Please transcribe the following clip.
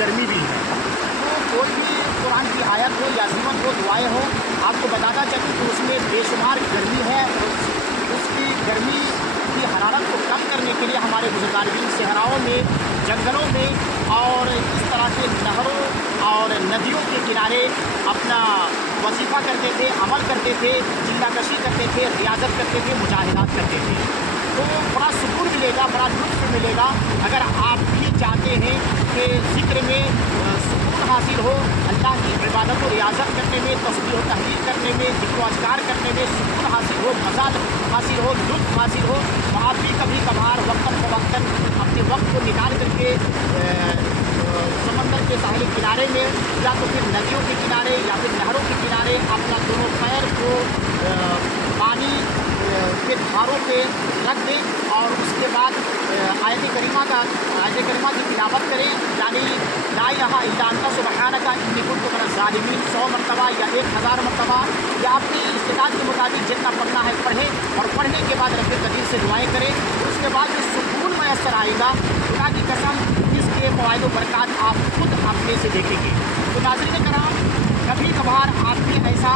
गर्मी भी है। तो कोई भी कुरान की आयत हो या जीवन हो, दुआएं हो, आपको बताता चलूँ कि उसमें बेशुमार गर्मी है। उसकी गर्मी की हरारत को कम करने के लिए हमारे बुजुर्गान सहराओं में, जंगलों में और इस तरह के नहरों और नदियों के किनारे अपना वजीफ़ा करते थे, अमल करते थे, चिल्लाकशी करते थे, रियाजत करते थे, मुजाहिदात करते थे। तो बड़ा सुकून मिलेगा, बड़ा लुत्फ़ मिलेगा। अगर आप भी चाहते हैं कि ज़िक्र में सुकून हासिल हो, अल्लाह की इबादत और रियाजत करने में, तस्बीह व तहलील करने में, ज़िक्र व अज़कार करने में सुकून हासिल हो, मज़ा हासिल हो, लुत्फ़ हासिल हो, तो आप भी कभी कभार वक्तन अपने वक्त को निकाल करके समंदर के साहिल किनारे में या तो फिर नदियों के किनारे या फिर नहरों के किनारे अपना दोनों पैर को पानी के धारों पे रख दें और उसके बाद आयत करीमा की तिलावत करें, यानी ला इलाहा इल्ला अंता सुब्हानका इन्नी कुन्तु मिनज़ ज़ालिमीन 100 मरतबा या 1000 मरतबा, या अपनी इस्तिताअत के मुताबिक जितना पढ़ना है पढ़ें और पढ़ने के बाद रब्बे कदीर से दुआएं करें। उसके बाद जो सुकून मैसर आएगा, खुदा की कसम इसके फ़वाइद व बरक़ात आप खुद अपने से देखेंगे। तो नाज़रीन कराम, कभी कभार आप भी ऐसा